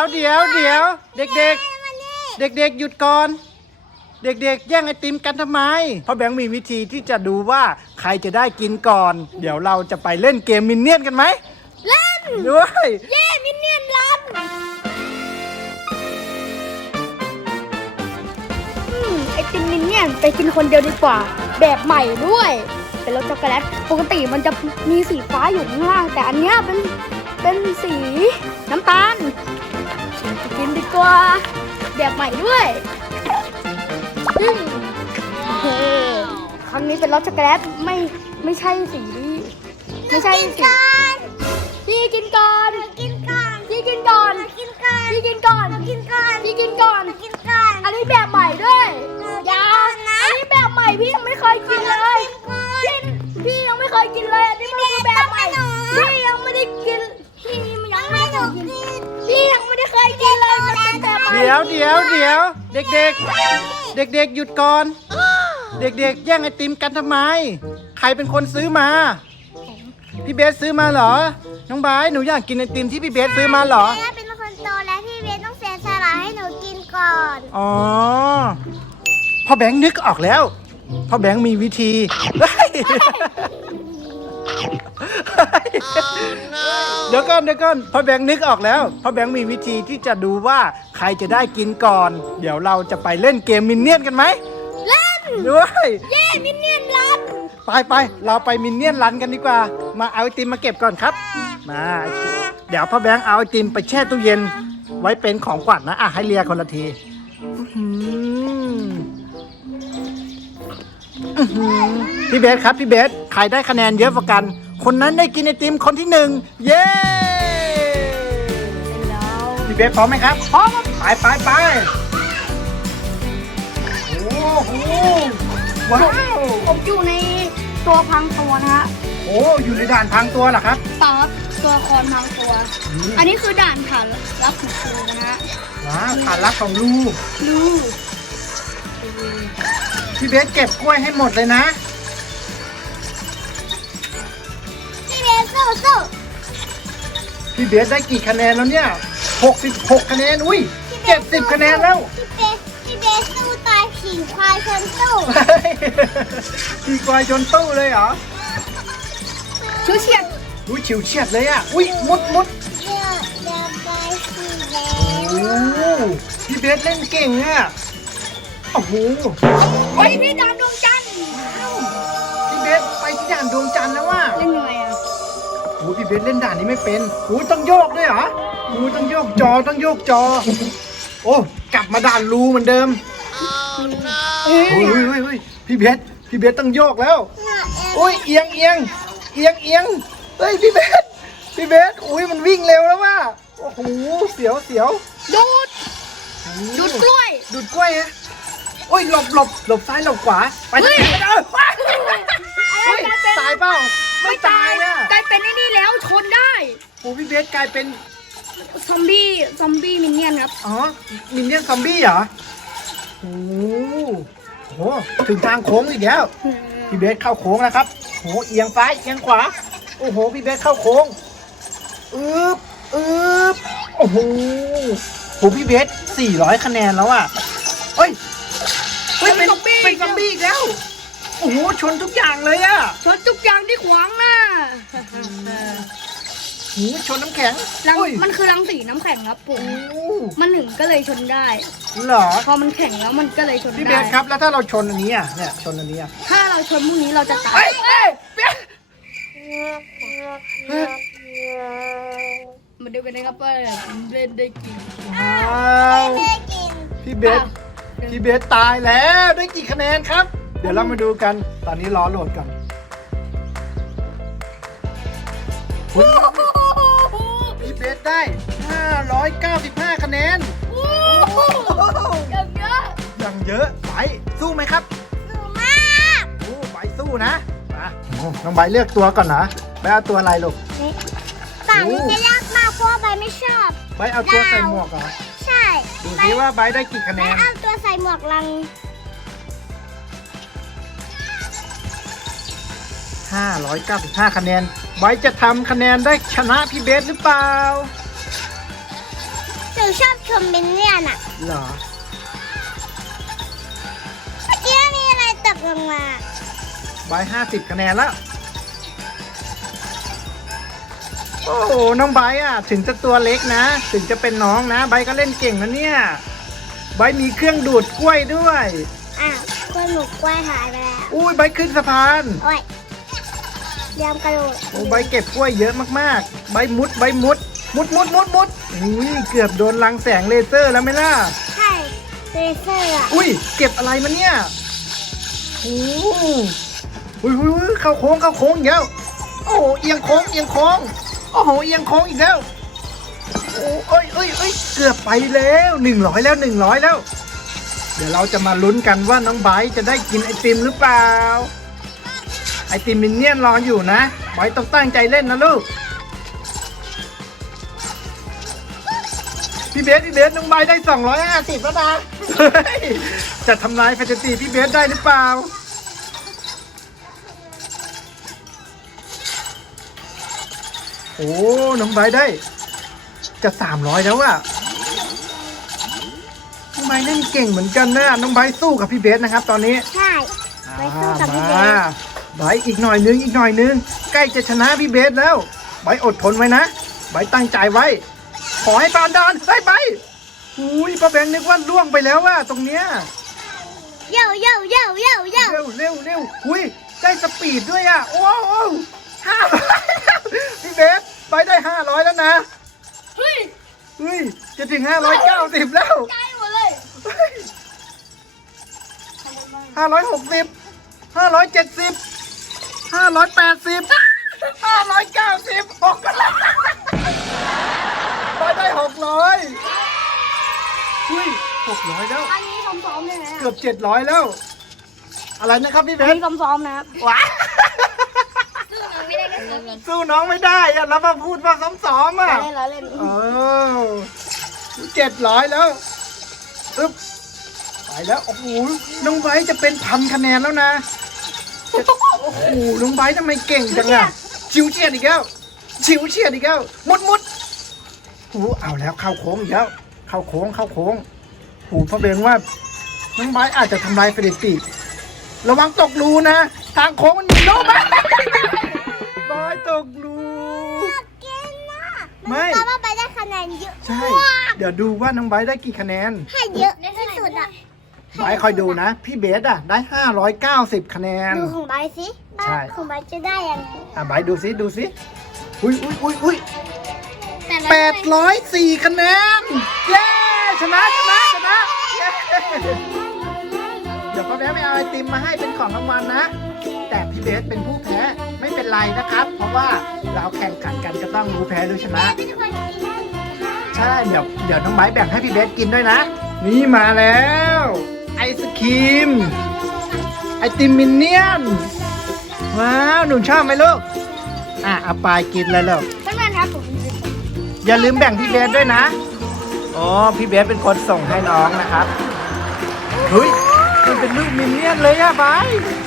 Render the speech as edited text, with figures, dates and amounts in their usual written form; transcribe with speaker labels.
Speaker 1: เด็กๆเด็กๆหยุดก่อนเด็กๆแย่งไอติมกันทำไมเพราะแบงค์มีวิธีที่จะดูว่าใครจะได้กินก่อนเดี๋ยวเราจะไปเล่นเกมมินเนี่ยนกันไหม
Speaker 2: เล่น
Speaker 1: ด้วย
Speaker 2: เย้มินเนี่ยนรันไอติมมินเนี่ยนไปกินคนเดียวดีกว่าแบบใหม่ด้วยเป็นรสช็อกโกแลตปกติมันจะมีสีฟ้าอยู่ข้างล่างแต่อันเนี้ยเป็นสีน้ำตาลกินดีกว่าแบบใหม่ด้วยครั้งนี้เป็นรสช็อกโกแลตไม่ใช่สีไม่ใช่สีพี่กินก่อนพี่กินก่อนอันนี้แบบใหม่ด้วยอย่าอันนี้แบบใหม่พี่ยังไม่เคยกินเลยพี่ยังไม่เคยกินเลยอันนี้มันคือแบบใหม่พี่ยังไม่ได้กินพี่ยังไม่ได้กินพี่ยังไม่ได้เคยกินเลยมันเป็นแบบใหม่
Speaker 1: เดี๋ยวเด็กๆหยุดก่อนเด็กๆแย่งไอติมกันทำไมใครเป็นคนซื้อมาพี่เบสซื้อมาเหรอน้องบายหนูอยากกินไอติมที่พี่เบสซื้อมาเหรอ
Speaker 3: แม่เป็นคนโตแล้วพี่เบสต้องเสียสละให้หนูกินก่อน
Speaker 1: อ๋อพ่อแบงค์นึกออกแล้วพ่อแบงค์มีวิธีเดี๋ยวก่อนพ่อแบงค์นึกออกแล้วพ่อแบงค์มีวิธีที่จะดูว่าใครจะได้กินก่อนเดี๋ยวเราจะไปเล่นเกมมินเนี่ยนกันไหม
Speaker 2: เล่น
Speaker 1: ด้วย
Speaker 2: เย้มินเนี่ยนรัน
Speaker 1: ไปเราไปมินเนี่ยนรันกันดีกว่ามาเอาไอติมมาเก็บก่อนครับมาเดี๋ยวพ่อแบงค์เอาไอติมไปแช่ตู้เย็นไว้เป็นของขวัญนะให้เลียคนละทีพี่เบสครับพี่เบสใครได้คะแนนเยอะกว่ากันคนนั้นได้กินไอติมคนที่1เย้พี่เบสพร้อมไหมครับพร้อมไปโอ้โหว้าว
Speaker 2: ผมอยู่ในตัวพังตัวนะฮะ
Speaker 1: โอ้อยู่ในด่านพังตัวเหรอครับ
Speaker 2: ต่อตัวคอนพังตัวอันนี้คือด่านฐานรับของครูนะฮะ
Speaker 1: ว้าวฐานรับของลูกพี่เบสเก็บกล้วยให้หมดเลยนะ
Speaker 3: พี่เบสสู้
Speaker 1: พี่เบสได้กี่คะแนนแล้วเนี่ย66คะแนนอุ้ย70คะแนนแล้ว
Speaker 3: พี่เบสสู้ตายขี่ควายชนตู้
Speaker 1: ขี่ควายชนตู้เลยเหรอ
Speaker 2: ชิวเฉียด
Speaker 1: อุ้ยฉิวเฉียดเลยอ่ะอุ้ยมุด
Speaker 3: เดี๋ยวไปขี่แล้ว
Speaker 1: โอ้พี่เบสเล่นเก่งอ่ะโอ้โห
Speaker 2: ไปพี่ด่านดวงจันทร์
Speaker 1: พี่เบสไปที่ด่านดวงจันทร์แล้วว่ะ
Speaker 2: เล่นยังไงอ่ะ
Speaker 1: โอ้พี่เบสเล่นด่านนี้ไม่เป็นโอ้ต้องโยกด้วยเหรอโอ้ต้องโยกจอโอ้กลับมาด่านรูเหมือนเดิมโอ้ยพี่เบสต้องโยกแล้วโอ้ยเอียงเฮ้ยพี่เบสอุ้ยมันวิ่งเร็วแล้วว่ะโอ้โหเสียว
Speaker 2: ดูดกล้วย
Speaker 1: ฮะโอ้ยหลบซ้ายหลบขวาไปทางไหนตายเปล่าไม่ตายอ่ะ
Speaker 2: กลายเป็นไอ้นี่แล้วชนได้
Speaker 1: โอ้พี่เบสกลายเป็น
Speaker 2: ซอมบี้มินเนี่ยนครับ
Speaker 1: อ๋อมินเนี่ยนซอมบี้เหรอโอ้โหถึงทางโค้งอีกแล้วพี่เบสเข้าโค้งแล้วครับโอ้เอียงซ้ายเอียงขวาโอ้โหพี่เบสเข้าโค้งโอ้โหพี่เบส400คะแนนแล้วอ่ะเฮ้ยเป็นซอมบี้อีกแล้วโอ้โหชนทุกอย่างเลยอ่ะ
Speaker 2: ชนทุกอย่างที่ขวางหน้า
Speaker 1: ชนน้ำแข็ง
Speaker 2: มันคือรังสีน้ำแข็งครับผมมันถึงก็เลยชนได้
Speaker 1: เหรอ
Speaker 2: พอมันแข็งแล้วมันก็เลยชนได้
Speaker 1: พี่เบสครับแล้วถ้าเราชนอันนี้อ่ะเนี่ยชนอันนี้อ่ะ
Speaker 2: ถ้าเราชนพวกนี้เราจะตายมาดูกันนะครับว่าเล่นได้กี่
Speaker 1: พี่เบสตายแล้วได้กี่คะแนนครับเดี๋ยวเรามาดูกันตอนนี้รอโหลดกันพี่เบสได้595คะแนนอย่างเยอะไปสู้ไหมครับ
Speaker 3: สู้มาก
Speaker 1: ไปสู้นะน้องใบเลือกตัวก่อนนะใบเอาตัวอะไรลูก
Speaker 3: ฝั่งนี้จะยากมากเพราะใบไม่ชอบ
Speaker 1: ใบเอาตัวใส่หมวกเหรอ
Speaker 3: ใช่
Speaker 1: ดูสิว่าใบได้กี่คะแนน
Speaker 3: เอาตัวใส่หมวกลัง
Speaker 1: 595คะแนนไว้จะทำคะแนนได้ชนะพี่เบสหรือเปล่า
Speaker 3: จะชอบชมมินเนี่ยนอะ
Speaker 1: เหรอ
Speaker 3: เมื่อกี้มีอะไรตกลงมา
Speaker 1: ไบร์ท50 คะแนนแล้ว โอ้โหน้องไบร์ทอ่ะ ถึงจะตัวเล็กนะ ถึงจะเป็นน้องนะไบร์ทก็เล่นเก่งนะเนี่ยไบร์ทมีเครื่องดูดกล้วยด้วย
Speaker 3: อ้าวกล้วยหมูกล้วยหายไปแล้ว
Speaker 1: อุ้ยไบร์ทขึ้นสะพาน
Speaker 3: โอ้ยเรียมกระโดด
Speaker 1: โอ้ไบร์ทเก็บกล้วยเยอะมากๆไบร์ทมุดอุ้ยเกือบโดนรังแสงเลเซอร์แล้วไหมล่ะ
Speaker 3: ใช่เลเซอร์อะ
Speaker 1: อุ้ยเก็บอะไรมาเนี่ยโอ้อุ้ยเข้าโค้งอีกแล้วโอ้โหเอียงโค้งโอ้โหเอียงโค้งอีกแล้วโอ้เอ้ยเกือบไปแล้ว100แล้ว เดี๋ยวเราจะมาลุ้นกันว่าน้องไบร์ทจะได้กินไอติมหรือเปล่าไอติมมินเนี่ยนรออยู่นะไบร์ทต้องตั้งใจเล่นนะลูกพี่เบสน้องไบร์ทได้250แล้วนะเฮ้ยจะทำลายสถิติพี่เบสได้หรือเปล่าโอ้น้องไบร์ทได้จะ300แล้วอะน้องไบร์ทเล่นเก่งเหมือนกันนะน้องไบร์ทสู้กับพี่เบสนะครับตอนนี้
Speaker 3: ใช่ไปสู้กับพี่เบส
Speaker 1: ไบร์ทอีกหน่อยนึงใกล้จะชนะพี่เบสแล้วไบร์ทอดทนไว้นะไบร์ทตั้งใจไว้ขอให้ผ่านด่านไบร์ทอุ้ยป้าแบงค์นึกว่าล่วงไปแล้วว่าตรงเนี้ยเร็วอุ้ยได้สปีดด้วยอ่ะโอ้โห500พี่เบสไบร์ทได้500แล้วนะ
Speaker 2: เฮ้ย
Speaker 1: จะถึง590แล้ว
Speaker 2: ใกล้หมดเลย
Speaker 1: 560 570 580 590 600ได้600อุ้ย600แล้ว
Speaker 2: อันนี้ซ้อมๆเลยนะ
Speaker 1: เกือบ700แล้ว อะไรนะครับพี่เบ
Speaker 2: อัน
Speaker 1: ส
Speaker 2: นี้ซ้อมๆนะครับ
Speaker 1: ว้า
Speaker 2: ซึ่งมันไม่ได้แค่ซ้อมกัน
Speaker 1: สู้น้องไม่ได้อะแล้วมาพูดว่าซ้อมๆอ่ะ
Speaker 2: เล่น
Speaker 1: เออ700แล้วอึ๊บไปแล้วโอ้โหน้องไบร์ทจะเป็น1,000 คะแนนแล้วนะโอ้โหน้องไบร์ททำไมเก่งจังอะชิวเฉียดอีกแล้วมุดโอ้โหเอาแล้วเข้าโค้งอีกแล้วเข้าโค้งโอ้โหพ่อเบงว่าน้องไบร์ทอาจจะทำลายสถิติระวังตกรูนะทางโค้งมันมีโน้มไหมไบร์ทตกรู
Speaker 3: เก่งนะ
Speaker 1: ไม่
Speaker 3: แต่ว่าไปได้คะแนนเยอะ
Speaker 1: ใช่ เดี๋ยวดูว่าน้องไบร์ทได้กี่คะแนน
Speaker 3: ให้เยอะที่สุดอะ
Speaker 1: ไบร์ทคอยดูนะ พี่เบสอะได้590 คะแนน
Speaker 3: ดูของใบสิ
Speaker 1: ใช่
Speaker 3: ของใบจะได้ยังไง
Speaker 1: ไบร์ทดูสิอุ้ย804 คะแนน เย้ ชนะเย้เดี๋ยวพ่อแบงค์ไปเอาไอติมมาให้เป็นของรางวัลนะ แต่พี่เบสเป็นผู้แพ้ไม่เป็นไรนะครับ เพราะว่าเราแข่งขันกันก็ต้องรู้แพ้รู้ชนะ
Speaker 3: เป็นคนกินได้
Speaker 1: ใช่ เดี๋ยวน้องไบร์ทแบ่งให้พี่เบสกินด้วยนะ นี่มาแล้ว ไอศครีม ไอติมมินเนี่ยน ว้าว หนูชอบไหมลูก เอาไปกินเลยลูก
Speaker 2: เพื่อนๆครับผม
Speaker 1: อย่าลืมแบ่งพี่เบสด้วยนะอ๋อพี่เบสเป็นคนส่งให้น้องนะครับเฮ้ยมันเป็นลูกมินเนี่ยนเลยอะไบร์ท